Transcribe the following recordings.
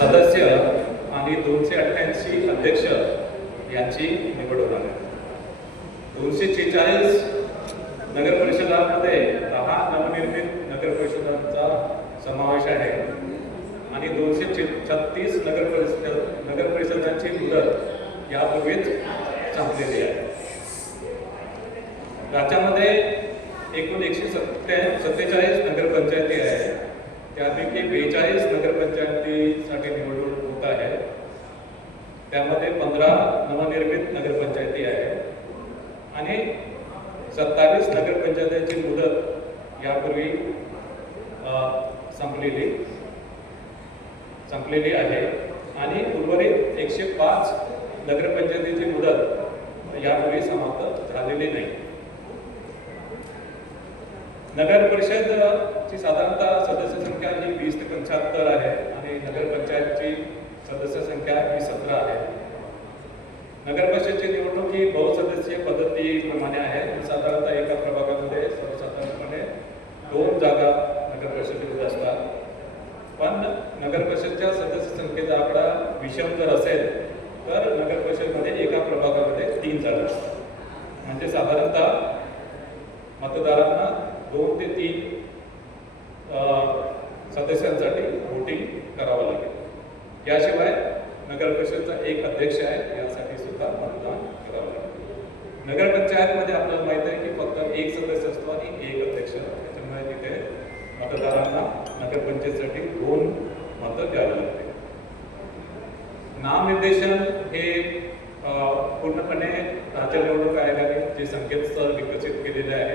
सदस्य आणि दोनशे अठ्ठ्याऐंशी अध्यक्ष यांची निवड होणार आहे. दोनशे छेचाळीस नगर परिषदांमध्ये दहा नवनिर्मित नगर परिषदांचा समावेश आहे. आणि दोनशे छे छत्तीस नगर परिषद नगर परिषदांची मुदत यापूर्वीच संपलेली आहे. राज्यामध्ये एकूण एकशे सत्त्या सत्तेचाळीस नगरपंचायती आहे त्यापैकी बेचाळीस नगरपंचायतीसाठी निवडणूक होत आहे. त्यामध्ये पंधरा नवनिर्मित नगरपंचायती आहे आणि सत्तावीस नगरपंचायतीची मुदत यापूर्वी संपलेली संपलेली आहे. आणि उर्वरित एकशे पाच नगरपंचायतीची मुदत यापूर्वी समाप्त झालेली नाही. नगर परिषदची साधारणतः पंच्याहत्तर आहे आणि नगरपंचायतची सदस्य संख्या ही सतरा आहे. नगरपरिषदची निवडणूक ही बहुसदस्यीय पद्धतीप्रमाणे आहे. साधारणतः एका प्रभागामध्ये सर्वसाधारणपणे दोन जागा नगरपरिषदेमध्ये असतात. पण नगरपरिषदच्या सदस्य संख्येचा आकडा विषम जर असेल तर नगरपरिषदमध्ये एका प्रभागामध्ये तीन जागा असतात. म्हणजे साधारणतः मतदारांना दोन ते तीन सदस्यांसाठी वोटिंग करावं लागेल. याशिवाय नगर परिषदचा एक अध्यक्ष आहे यासाठी सुद्धा मतदान करावं लागेल. नगरपंचायतमध्ये आपल्याला माहीत आहे की फक्त एक सदस्य असतो आणि एक अध्यक्ष. त्याच्यामुळे तिथे मतदारांना नगरपंचायतीसाठी दोन मतं द्यावी लागते नामनिर्देशन हे पूर्णपणे राज्य निवडणूक आयोगाने जे संकेतस्थळ विकसित केलेले आहे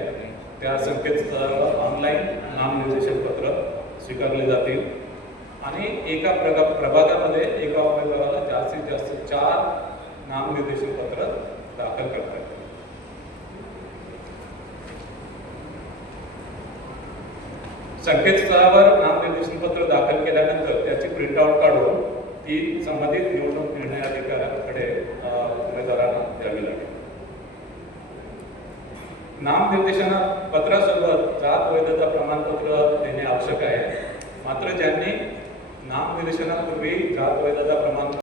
त्या संकेतस्थळावर ऑनलाईन नामनिर्देशन पत्र स्वीकारले जातील. आणि एका प्रगा प्रभागामध्ये एका उमेदवाराला जास्तीत जास्त चार नामनिर्देशन पत्र दाखल करता येतील संकेतस्थळावर नामनिर्देशन पत्र दाखल केल्यानंतर त्याची प्रिंटआउट काढून ती संबंधित निवडणूक निर्णय अधिकाऱ्याकडे उमेदवारांना द्यावी लागेल. नामनिर्देशना पत्रासोबत जात वैधता प्रमाणपत्र देणे आवश्यक आहे. नामनिर्देशनापूर्वी जात वैधता प्रमाण